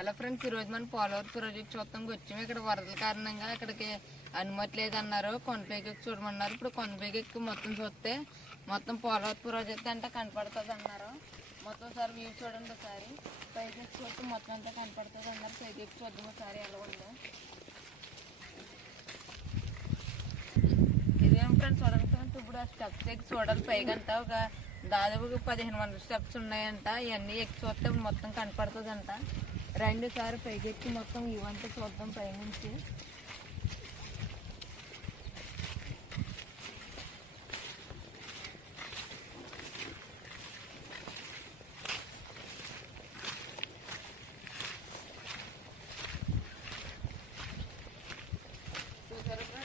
అలా ఫ్రెండ్స్ ఈ రోజు మనం పోలవరం ప్రాజెక్ట్ చూస్తానికి వచ్చాము. ఇక్కడ వరదల కారణంగా ఇక్కడికి అనుమతి లేదన్నారు. కొండపైకి ఎక్కి చూడమన్నారు. ఇప్పుడు కొండపైకి ఎక్కి మొత్తం చూస్తే మొత్తం పోలవరం ప్రాజెక్ట్ అంటే కనపడుతుంది అన్నారు. మొత్తం సార్ వ్యూ చూడండి ఒకసారి. పైకి ఎక్కి చూస్తే మొత్తం అంతా కనపడుతుంది అన్నారు. పైకి ఎక్కి చూద్దాం ఒకసారి ఎలా ఉందో. ఇదేం ఫ్రెండ్స్ చూడండి ఫ్రెండ్స్, ఇప్పుడు ఆ స్టెప్స్ ఎక్కి చూడాలి. పైకంతా ఒక దాదాపు 1500 స్టెప్స్ ఉన్నాయంట. ఇవన్నీ ఎక్కి చూస్తే మొత్తం కనపడుతుంది అంట. రెండు సార్లు పైకి ఎక్కి మొత్తం ఇవంతా చూద్దాం పైనుంచి.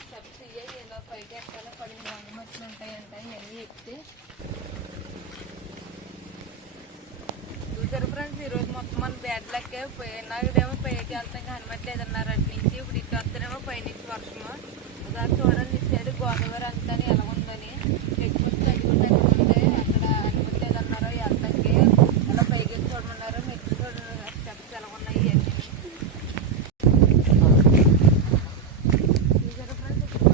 స్టెప్స్ ఇయ్యాయి ఇలా పైకి ఎక్కాలి. 10 మధ్యలో ఉంటాయంట. ఇవన్నీ ఎక్కితే చూసారు ఫ్రెండ్స్, ఈరోజు మొత్తం మన బ్యాడ్ లెక్క నాకేమో పైకి వెళ్తాం అనుమతి లేదన్నారు. అటు నుంచి ఇప్పుడు ఇటు వస్తేనేమో పైనుంచి వర్షము. ఒకసారి చూడండి ఈ సైడ్ గోదావరి అంతా ఎలా ఉందని. మెచ్చుకుంటే తగ్గుంటే అక్కడ అనుమతి లేదన్నారు వెళ్తాకి. అలా పైకి వెళ్ళి చూడమన్నారు. మెచ్చు చూడండి స్టెప్స్ ఎలా ఉన్నాయి అన్నీ. చూసారు ఫ్రెండ్స్, వీడియో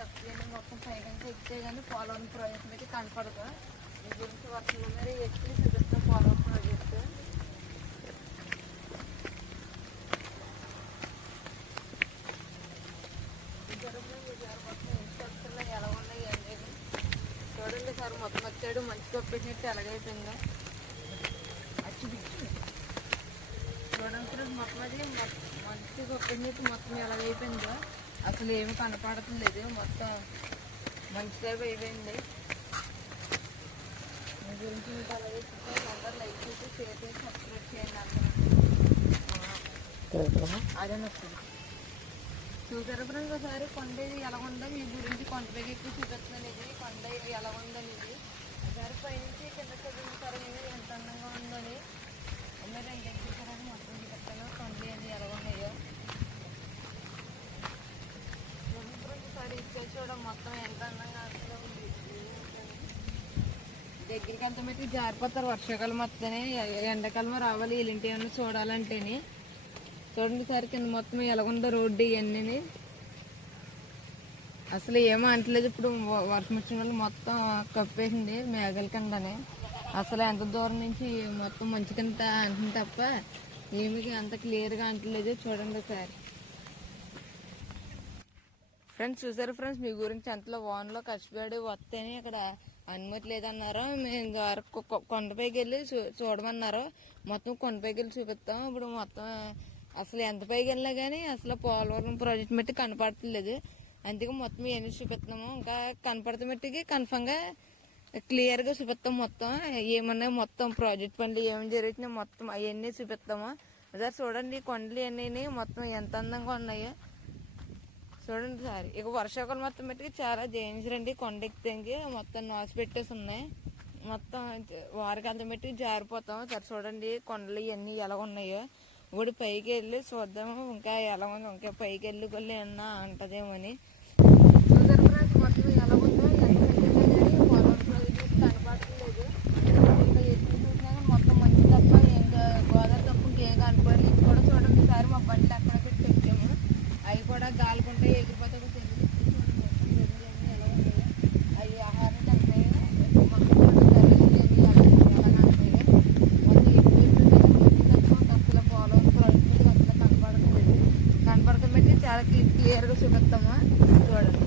సబ్స్క్రైబ్ చేయండి. మొత్తం పైకంతా ఎక్కితే కానీ పోలవరం ప్రాజెక్ట్ అయితే కనపడదు. ఈ గురించి వర్షంలో మరి ఎక్కి చూపిస్తాం పోలవరం ప్రాజెక్ట్. మొత్తం ఎలా ఉన్నాయి అనేది చూడండి సార్. మొత్తం వచ్చాడు మంచి కొప్పేసినట్టు ఎలాగైపోయిందో చూడండి. మొత్తం అది మంచి కొప్పేసినట్టు మొత్తం ఎలాగైపోయిందో అసలు ఏమి కనపడట్లేదు. మొత్తం మంచిగా అయిపోయింది. మీ గురించి మీకు అలాగే అందరూ లైక్ చేసి షేర్ చేసి సబ్స్క్రైబ్ చేయండి. అందరూ అదే వస్తుంది. చూసారు ఫ్రెండ్స్ ఒకసారి కొండ ఇది ఎలా ఉందో. మీ గురించి కొండపైకి ఎక్కువ చూపిస్తున్నాను. ఇది కొండ ఎలా ఉందని. ఇది ఒకసారి పైనుంచి కింద చూపిస్తారు ఎంత అందంగా ఉందని. మీరు ఇంకా చూసారని మొత్తం చూపిస్తాను. కొండలు అది ఎలా ఉన్నాయో చూడడం మొత్తం ఎంత అందంగా ఉంది. దగ్గరికి అంత మట్టి జారిపోతారు. వర్షాకాలం వస్తేనే ఎండాకాలం రావాలి ఇలాంటి ఏమన్నా చూడాలంటేనే. చూడండి సార్ కింద మొత్తం ఎలాగుందో రోడ్డు ఇవన్నీ. అసలు ఏమో అంటలేదు. ఇప్పుడు వర్షం వచ్చిన వాళ్ళు మొత్తం కప్పేసింది మేఘాల కిందనే. అసలు ఎంత దూరం నుంచి మొత్తం మంచి కింద అంటుంది తప్ప ఏమి అంత క్లియర్గా అంటలేదు. చూడండి సార్ ఫ్రెండ్స్. చూసారు ఫ్రెండ్స్, మీ గురించి అంతలో వాన్లో కష్టపడి వస్తేనే ఇక్కడ అనుమతి లేదన్నారు. మేము కొండపైకి వెళ్ళి చూడమన్నారు. మొత్తం కొండపైకి వెళ్ళి చూపిస్తాం. ఇప్పుడు మొత్తం అసలు ఎంత పైకి వెళ్ళినా కానీ అసలు పోలవరం ప్రాజెక్ట్ మట్టి కనపడట్లేదు. అందుకే మొత్తం ఇవన్నీ చూపిస్తున్నాము. ఇంకా కనపడితే మట్టికి కన్ఫర్మ్గా క్లియర్గా చూపిస్తాం. మొత్తం ఏమన్నా మొత్తం ప్రాజెక్ట్ పనులు ఏమి జరుగుతున్నాయి మొత్తం అవన్నీ చూపిస్తాము. అదే చూడండి కొండలు అన్నీ మొత్తం ఎంత అందంగా ఉన్నాయో చూడండి సార్. ఇక వర్షాకాలం మొత్తం మట్టికి చాలా డేంజర్ అండి. కొండ ఎక్కితే మొత్తం నాసు పెట్టేసి ఉన్నాయి. మొత్తం వారికి అంత మట్టికి జారిపోతాం. సరే చూడండి కొండలు ఇవన్నీ ఎలా ఉన్నాయో. ఇప్పుడు పైకి వెళ్ళి చూద్దాము ఇంకా ఎలా ఉంది. ఇంకా పైకి వెళ్ళి కొల్లి ఏమన్నా అంటదేమో అని. చూసారు ఫ్రెండ్స్ మొత్తం ఎలా ఉందో. పోలవరం ప్రాజెక్ట్ కనపడలేదు. ఇంకా ఎత్తి చూసినా మొత్తం మంచి తప్ప ఇంకా గోదావరి తప్ప ఇంకేం కనపడలేదు. ఇది కూడా చూడండి సార్ మా బండి అక్కడ పెట్టి పెట్టాము. అవి కూడా గాలికుంటే ఎగిరిపోతే తెలియదు. ఎలా ఉంటాయో అవి ఆహారం తింటాయి. మొత్తం అసలు పోలవరం ప్రాజెక్ట్ అసలు కనపడలేదు. కనపడతాం బట్టి చాలా క్లియర్గా చూపిస్తాము. చూడండి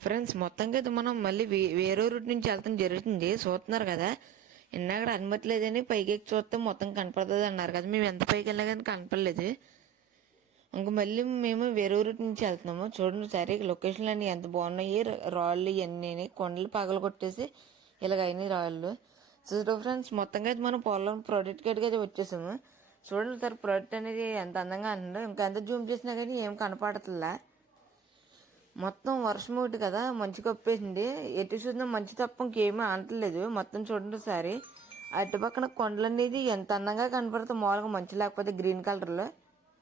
ఫ్రెండ్స్. మొత్తంగా అయితే మనం మళ్ళీ వేరే రూట్ నుంచి వెళ్తాం జరుగుతుంది. చూస్తున్నారు కదా. ఇందాక అనుమతి లేదని పైకి ఎక్కి చూస్తే మొత్తం కనపడుతుంది అన్నారు కదా. మేము ఎంత పైకి వెళ్ళినా కానీ కనపడలేదు. ఇంక మళ్ళీ మేము వేరే రూట్ నుంచి వెళ్తున్నాము. చూడండి సరే లొకేషన్లు అన్నీ ఎంత బాగున్నాయి. రాళ్ళు ఇవన్నీ కొండలు పగలు కొట్టేసి ఇలాగ అయినాయి రాళ్ళు. సో ఫ్రెండ్స్ మొత్తంగా అయితే మనం పోలవరం ప్రాజెక్ట్ గడికి అయితే వచ్చేసాము. చూడండి సార్ ప్రాజెక్ట్ అనేది ఎంత అందంగా అంటున్నాడు. ఇంకా ఎంత జూమ్ చేసినా కానీ ఏం కనపడట్లా. మొత్తం వర్షం ఒకటి కదా మంచి కప్పేసింది. ఎటు చూసినా మంచి తప్ప ఇంకేమీ అంటలేదు. మొత్తం చూడండి సారి అటు పక్కన కొండలు అనేది ఎంత అందంగా కనపడుతుంది, మామూలుగా మంచు లేకపోతే గ్రీన్ కలర్లో.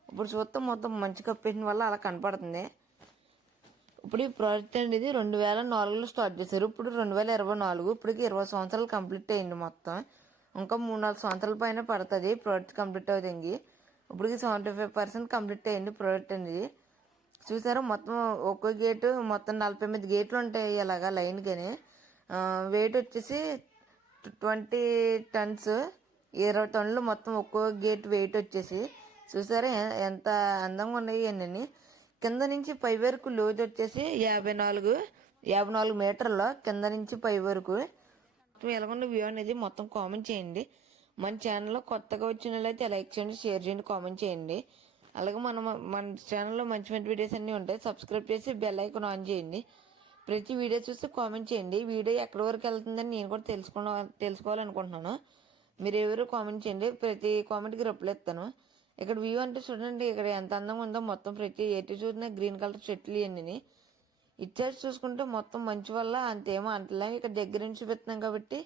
ఇప్పుడు చూస్తే మొత్తం మంచు కప్పేసిన వల్ల అలా కనపడుతుంది. ఇప్పుడు ఈ ప్రాజెక్ట్ అనేది 2004లో స్టార్ట్ చేశారు. ఇప్పుడు 2024, ఇప్పటికి 20 సంవత్సరాలు కంప్లీట్ అయింది మొత్తం. ఇంకా 3-4 సంవత్సరాల పైన పడుతుంది ప్రాజెక్ట్ కంప్లీట్ అవుతుంది. ఇప్పటికి 75% కంప్లీట్ అయింది ప్రాజెక్ట్ అనేది. చూసారా, మొత్తం ఒక్కో గేటు మొత్తం 48 గేట్లు ఉంటాయి ఇలాగా లైన్ కానీ. వెయిట్ వచ్చేసి 20 టన్స్, 20 టన్నులు మొత్తం ఒక్కో గేట్ వెయిట్ వచ్చేసి. చూసారా ఎంత అందంగా ఉన్నాయి అన్నీ. కింద నుంచి పై వరకు లోతు వచ్చేసి 54 మీటర్ల కింద నుంచి పై వరకు. ఎలాగొన్న వ్యూ అనేది మొత్తం కామెంట్ చేయండి. మన ఛానల్లో కొత్తగా వచ్చిన వాళ్ళైతే లైక్ చేయండి, షేర్ చేయండి, కామెంట్ చేయండి. అలాగే మన ఛానల్లో మంచి మంచి వీడియోస్ అన్నీ ఉంటాయి. సబ్స్క్రైబ్ చేసి బెల్ ఐకాన్ ఆన్ చేయండి. ప్రతి వీడియో చూసి కామెంట్ చేయండి. వీడియో ఎక్కడి వరకు వెళ్తుందని నేను కూడా తెలుసుకోవాలనుకుంటున్నాను. మీరు ఎవరు కామెంట్ చేయండి, ప్రతి కామెంట్కి రిప్లై ఇస్తాను. ఇక్కడ వ్యూ అంటే చూడండి, ఇక్కడ ఎంత అందంగా ఉందో. మొత్తం ప్రతి ఎటు చూసినా గ్రీన్ కలర్ చెట్లు ఇవన్నీ. ఇటు చూసుకుంటే మొత్తం మంచు వల్ల అంతేమో అంటలే. ఇక్కడ దగ్గర నుంచి చూపిస్తున్నాం కాబట్టి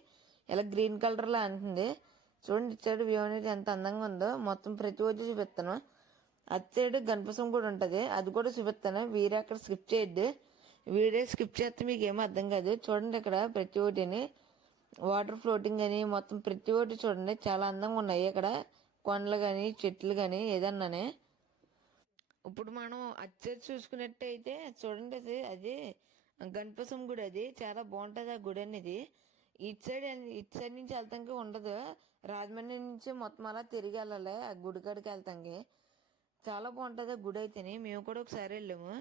ఇలా గ్రీన్ కలర్లో అంటుంది. చూడండి ఇటు సైడ్ వ్యూ అనేది ఎంత అందంగా ఉందో. మొత్తం ప్రతి ఒక్కటి చూపిస్తాను. అటు సైడ్ గణపసం కూడా ఉంటుంది, అది కూడా చూపిస్తాను. వీరే అక్కడ స్కిప్ చేయొద్దు. వీడియో స్కిప్ చేస్తే మీకు ఏమో అర్థం కాదు. చూడండి ఇక్కడ ప్రతి ఒక్కటిని వాటర్ ఫ్లోటింగ్ అని మొత్తం ప్రతి ఒక్కటి చూడండి చాలా అందంగా ఉన్నాయి. ఇక్కడ కొండలు కానీ చెట్లు కానీ ఏదన్నానే. ఇప్పుడు మనం అచ్చే చూసుకున్నట్టయితే చూడండి, అది గణపసం గుడి. అది చాలా బాగుంటుంది ఆ గుడి అనేది. ఇటు సైడ్ నుంచి వెళ్తానికి ఉండదు. రాజమండ్రి నుంచి మొత్తం అలా తిరిగి వెళ్ళాలి ఆ గుడి కాడికి వెళ్తానికి. చాలా బాగుంటుంది ఆ గుడి అయితేనే. మేము కూడా ఒకసారి వెళ్ళాము.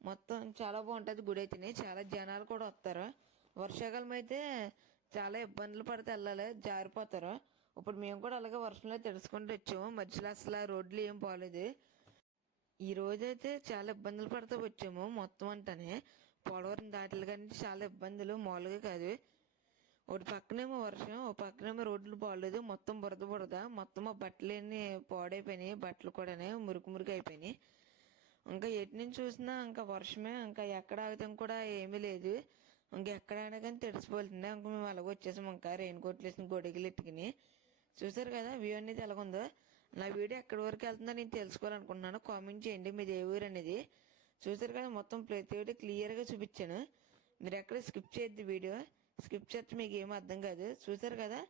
మొత్తం చాలా బాగుంటుంది గుడి అయితేనే. చాలా జనాలు కూడా వస్తారు. వర్షాకాలం అయితే చాలా ఇబ్బందులు పడితే వెళ్ళాలి, జారిపోతారు. ఇప్పుడు మేము కూడా అలాగే వర్షంలో తడుచుకుంటూ వచ్చాము. మధ్యలో అసలు రోడ్లు ఏం పోలేదు. ఈ రోజైతే చాలా ఇబ్బందులు పడుతూ వచ్చాము మొత్తం అంటానే. పోలవరం దాటలు కానీ చాలా ఇబ్బందులు మామూలుగా కాదు. ఒకటి పక్కనేమో వర్షం, ఒక పక్కనేమో రోడ్లు బాగలేదు. మొత్తం బురద. మొత్తం ఆ బట్టలు అన్నీ పాడైపోయినాయి. బట్టలు కూడా మురికి అయిపోయినాయి. ఇంకా ఎటు నుంచి చూసినా ఇంకా వర్షమే. ఇంకా ఎక్కడ ఆగుతాం కూడా ఏమీ లేదు. ఇంకా ఎక్కడైనా కానీ తడిసిపోతుంది. ఇంకా మేము అలాగ వచ్చేసాం. ఇంకా రెయిన్ కోట్లు వేసిన గొడుగులు ఎట్టుకుని. చూసారు కదా వ్యూ అనేది ఎలాగుందో. నా వీడియో ఎక్కడి వరకు వెళ్తుందో నేను తెలుసుకోవాలనుకుంటున్నాను. కామెంట్ చేయండి మీది ఏ ఊరు అనేది. చూసారు కదా మొత్తం ప్రతి ఒక్కటి క్లియర్గా చూపించాను. మీరు ఎక్కడ స్కిప్ చేయొద్దు. వీడియో స్కిప్ చేస్తే మీకు ఏమీ అర్థం కాదు. చూసారు కదా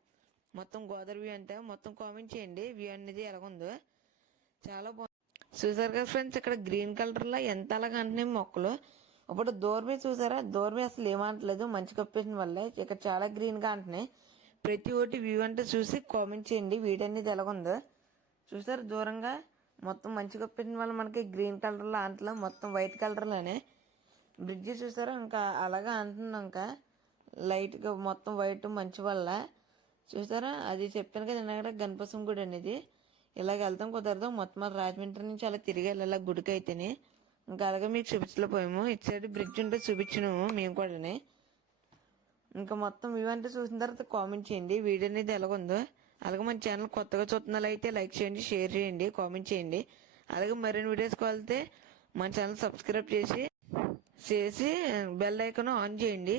మొత్తం గోదావరి వ్యూ అంటే. మొత్తం కామెంట్ చేయండి వ్యూ అనేది ఎలాగుందో. చాలా బాగుంది. చూసారు కదా ఫ్రెండ్స్, ఇక్కడ గ్రీన్ కలర్లో ఎంత అలాగా అంటున్నాయి మొక్కలు. ఇప్పుడు దూరమే చూసారా, దూరమే అసలు ఏమంటలేదు మంచి కప్పేసిన వల్లే. ఇక్కడ చాలా గ్రీన్గా అంటున్నాయి. ప్రతి ఒక్కటి వ్యూ అంటే చూసి కామెంట్ చేయండి వీడియో అనేది ఎలాగుందో. చూసారు దూరంగా మొత్తం మంచి కప్పేసిన వల్ల మనకి గ్రీన్ కలర్లో అంటలో మొత్తం వైట్ కలర్లోనే. బ్రిడ్జి చూసారా ఇంకా అలాగా అంటుంది. ఇంకా లైట్గా మొత్తం వైట్ మంచు వల్ల. చూసారా అది చెప్పాను కదా ఇందాక గణపసం గుడి అనేది. ఇలాగ వెళ్తాం కుదరదు. మొత్తం రాజమండ్రి నుంచి అలా తిరిగి వెళ్ళాలి గుడికి అయితేనే. ఇంకా అలాగే మీకు చూపించలేకపోయాము. ఇటు సైడ్ బ్రిడ్జ్ ఉంటే చూపించినాము మేము కూడా. ఇంకా మొత్తం ఇవంటే చూసిన తర్వాత కామెంట్ చేయండి వీడియో అనేది ఎలాగుందో. అలాగే మన ఛానల్ కొత్తగా చూస్తున్న అయితే లైక్ చేయండి, షేర్ చేయండి, కామెంట్ చేయండి. అలాగే మరిన్ని వీడియోస్ వెళ్తే మన ఛానల్ సబ్స్క్రైబ్ చేసి బెల్ ఐకాన్ ఆన్ చేయండి.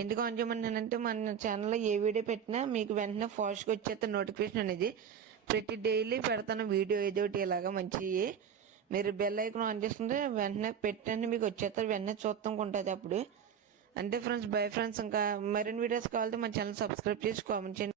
ఎందుకు ఆన్ చేయమన్నానంటే మన ఛానల్లో ఏ వీడియో పెట్టినా మీకు వెంటనే ఫాస్ట్గా వచ్చేస్తే నోటిఫికేషన్ అనేది. ప్రతి డైలీ పెడతాను వీడియో ఏదో ఒకటి ఇలాగా మంచివి. మీరు బెల్ ఐకాన్ ఆన్ చేసుకుంటే వెంటనే పెట్టండి మీకు వచ్చేస్తారు. వెంటనే చూస్తాం ఉంటుంది అప్పుడు. అంటే ఫ్రెండ్స్ బై ఫ్రెండ్స్. ఇంకా మరిన్ని వీడియోస్ కావాలంటే మన ఛానల్ సబ్స్క్రైబ్ చేసి కామెంట్ చేయండి.